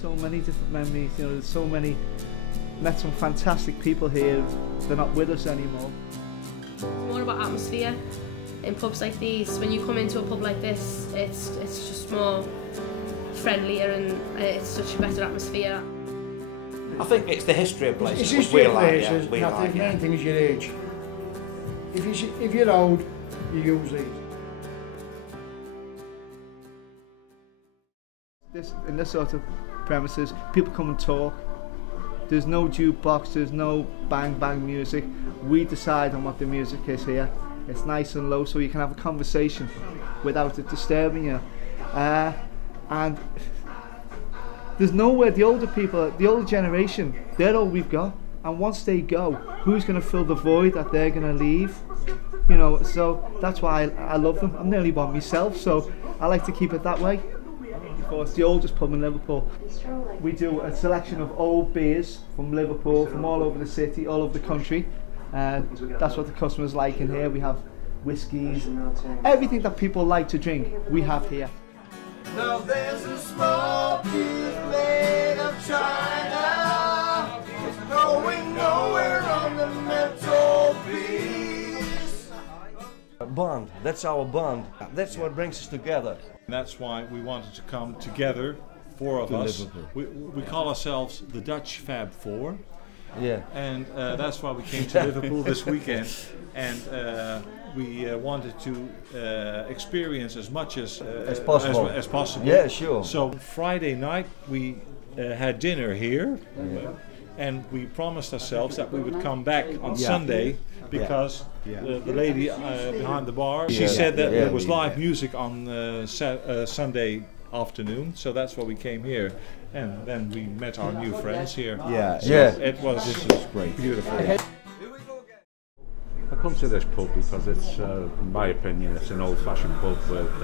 so many different memories. You know, there's so many. Met some fantastic people here. They're not with us anymore. More about atmosphere in pubs like these. When you come into a pub like this, it's just more friendlier and it's such a better atmosphere. I think it's the history of places. It's history of places, and I think the main thing is your age. If you're old, you use these. In this sort of premises, people come and talk. There's no jukebox, there's no bang bang music. We decide on what the music is here. It's nice and low so you can have a conversation without it disturbing you. And there's nowhere, the older people, the older generation, they're all we've got. And once they go, who's going to fill the void that they're going to leave? You know, so that's why I love them. I'm nearly one myself, so I like to keep it that way. It's the oldest pub in Liverpool. We do a selection of old beers from Liverpool, from all over the city, all over the country. That's what the customers like in here. We have whiskies, everything that people like to drink, we have here. Now there's a small piece made of China. It's going nowhere on the mantelpiece. Bond, that's our bond. That's what brings us together. And that's why we wanted to come together, four of us. We call ourselves the Dutch Fab Four. Yeah. And that's why we came to Liverpool this weekend. And we wanted to experience as much as possible. As possible. Yeah, sure. So Friday night we had dinner here. Yeah. And we promised ourselves that we would come back on Sunday because the lady behind the bar, she said that there was live music on Sunday afternoon, so that's why we came here. And then we met our new friends here. It was great. Beautiful. I come to this pub because it's, in my opinion, it's an old-fashioned pub with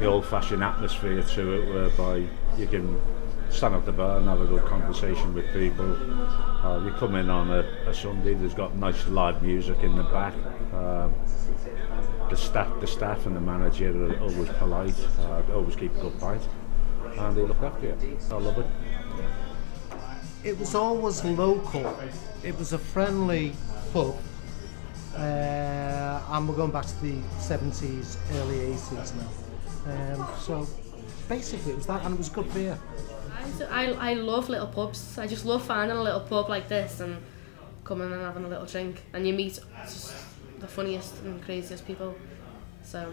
the old-fashioned atmosphere to it, whereby you can stand at the bar and have a good conversation with people. You come in on a Sunday, there's got nice live music in the back. The staff and the manager are always polite, always keep a good pint, and they look after you. I love it. It was always local. It was a friendly pub, and we're going back to the 70s, early 80s now. So basically it was that, and it was good beer. I love little pubs. I just love finding a little pub like this and coming and having a little drink, and you meet just the funniest and craziest people. So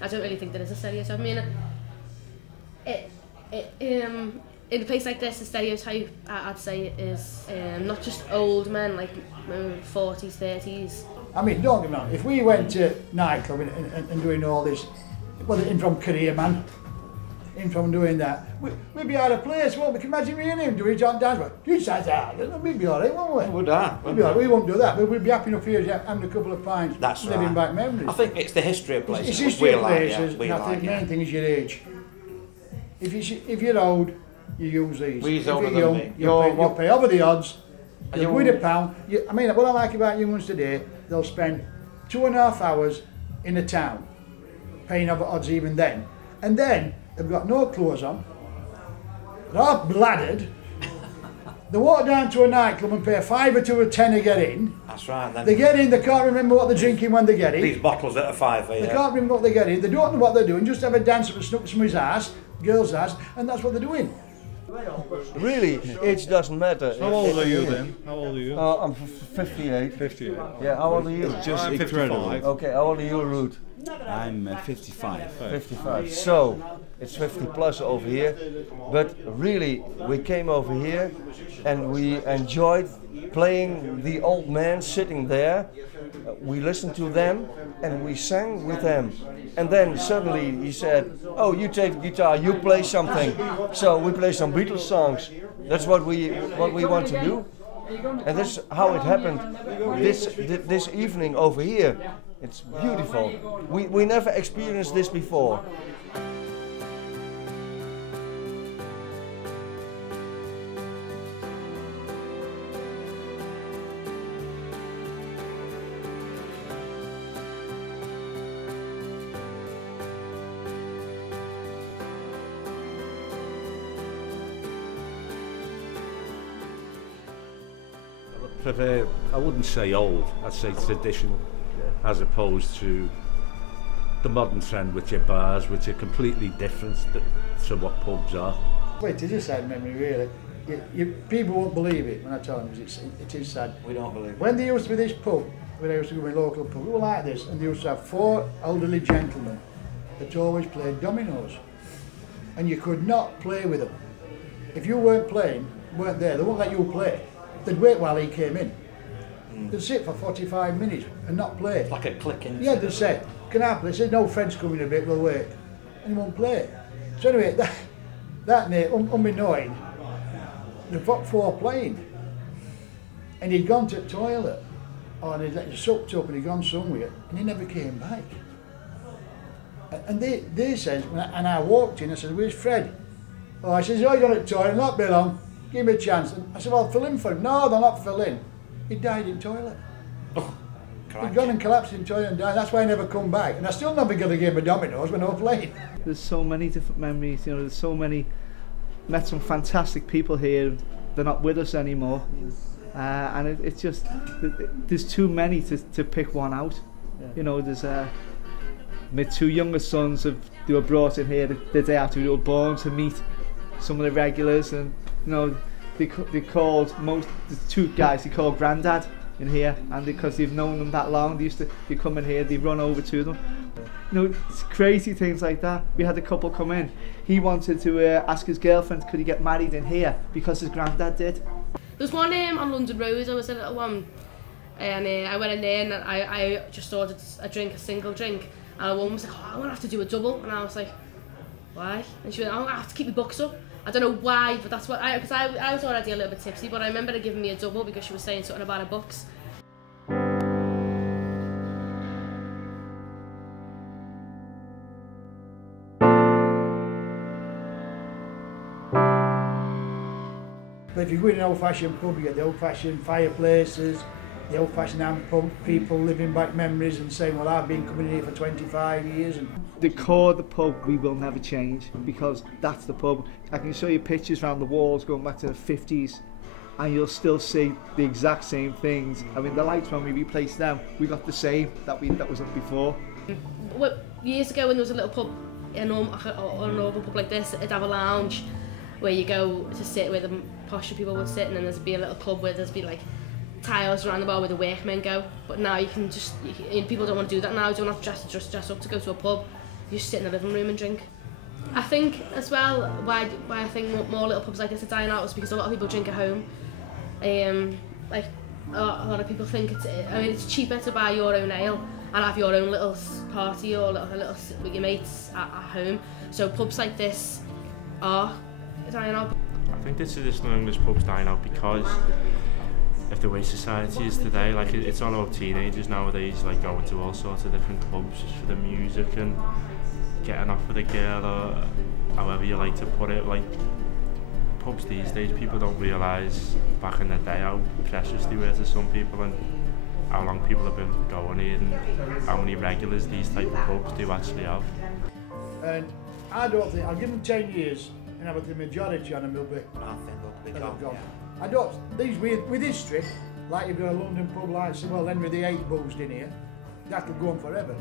I don't really think there is a stereotype. I mean, in a place like this, the stereotype I'd say is not just old men, like 40s, 30s. I mean, don't get me wrong, if we went to nightclub and doing all this, whether in from career man, in from doing that, we'd be out of place, won't we? Can you imagine me and him doing John dance? You said that, we'd be alright, won't we? Would that? We won't do that, but we'd be happy enough here having a couple of pints, That's living right. back memories. I think it's the history of places. It's history of places, and I think the main thing is your age. If you're old, you use these. We's if older you're young, than me. you'll pay over the odds. You With a pound. I mean, what I like about young ones today, they'll spend 2.5 hours in a town, paying over odds even then. And then, they've got no clothes on, they're half bladdered, they walk down to a nightclub and pay a £5 or £10 to get in. That's right. Then They get in, they can't remember what they're drinking when they get in. these bottles that are £5. They can't remember what they get in, they don't know what they're doing, just have a dance up and snook somebody's ass, girl's ass, and that's what they're doing. Really, age doesn't matter. How old are you then? How old are you? I'm 58. 58. Yeah, how old are you? Just I'm incredible. 55. Okay, how old are you, Ruth? I'm 55. 55. So, it's 50 plus over here. But really, we came over here and we enjoyed playing the old man sitting there. We listened to them and we sang with them. And then suddenly he said, oh, you take the guitar, you play something. So we play some Beatles songs. That's what we want to do. And that's how it happened this evening over here. It's beautiful. We never experienced this before. for the, I wouldn't say old, I'd say traditional, as opposed to the modern trend, which are bars, which are completely different to what pubs are. Well, it is a sad memory, really. People won't believe it when I tell them, because it is sad. We don't believe it. When there used to be this pub, when I used to go to my local pub, we were like this, and they used to have 4 elderly gentlemen that always played dominoes. And you could not play with them. If you weren't playing, weren't there, they wouldn't let you play. They'd wait while he came in. They'd sit for 45 minutes and not play. Like a clicking. Yeah, they'd say, can I play? They said, no, Fred's coming in a bit, we'll wait. And he won't play. So anyway, that night, unbeknown, they've got 4 playing. And he'd gone to the toilet, or he'd let sucked up and he'd gone somewhere, and he never came back. And they said, and I walked in, I said, where's Fred? Oh, I said, oh, you're at the toilet, not be long, give me a chance. And I said, well, fill in for him. No, they'll not fill in. He died in toilet. Oh, he'd gone and collapsed in toilet and died. That's why I never come back. And I still never got a game of dominoes when I was playing. There's so many different memories, you know, there's so many, met some fantastic people here, they're not with us anymore. And it's just, there's too many to pick one out. Yeah. You know, there's my 2 younger sons, they were brought in here the day after we were born to meet some of the regulars, and you know, they called the 2 guys, they called Grandad in here, and because they've known them that long, they come in here, they run over to them. You know, it's crazy things like that. We had a couple come in, he wanted to ask his girlfriend could he get married in here because his granddad did. There was one on London Road, I was a little one, and I went in there and I just ordered a single drink, and a woman was like, oh, I'm going to have to do a double, and I was like, why? And she went, oh, I have to keep my books up. I don't know why, but that's what because I was already a little bit tipsy, but I remember her giving me a double because she was saying something about her books. But if you go in an old-fashioned pub, you get the old-fashioned fireplaces, the old-fashioned hand pump, people living back memories and saying, well, I've been coming in here for 25 years. And the core of the pub we will never change, because that's the pub. I can show you pictures around the walls going back to the 50s, and you'll still see the exact same things. I mean, the lights, when we replaced them, we got the same that was up before. Well, years ago when there was a little pub, a normal pub like this, it'd have a lounge where you go to sit where the posher people would sit, and then there'd be a little club where there'd be like tiles around the bar where the workmen go. But now you can just, people don't want to do that now. You don't have to dress up to go to a pub. You just sit in the living room and drink. I think as well why I think more little pubs like this are dying out is because a lot of people drink at home. Like a lot of people think it's cheaper to buy your own ale and have your own little party or little with your mates at home. So pubs like this are dying out. I think the traditional English pub's dying out because of the way society is today. Like it's all about teenagers nowadays, like going to all sorts of different pubs just for the music and getting off with a girl, or however you like to put it. Like pubs these days, people don't realise back in the day how precious they were to some people and how long people have been going here and how many regulars these type of pubs do actually have. And I don't think, I'll give them 10 years and have the majority on them will be. I think they'll be gone. Yeah. I don't, these with history, like you've got a London pub like, well, then with the 8 Bulls in here, that could go on forever.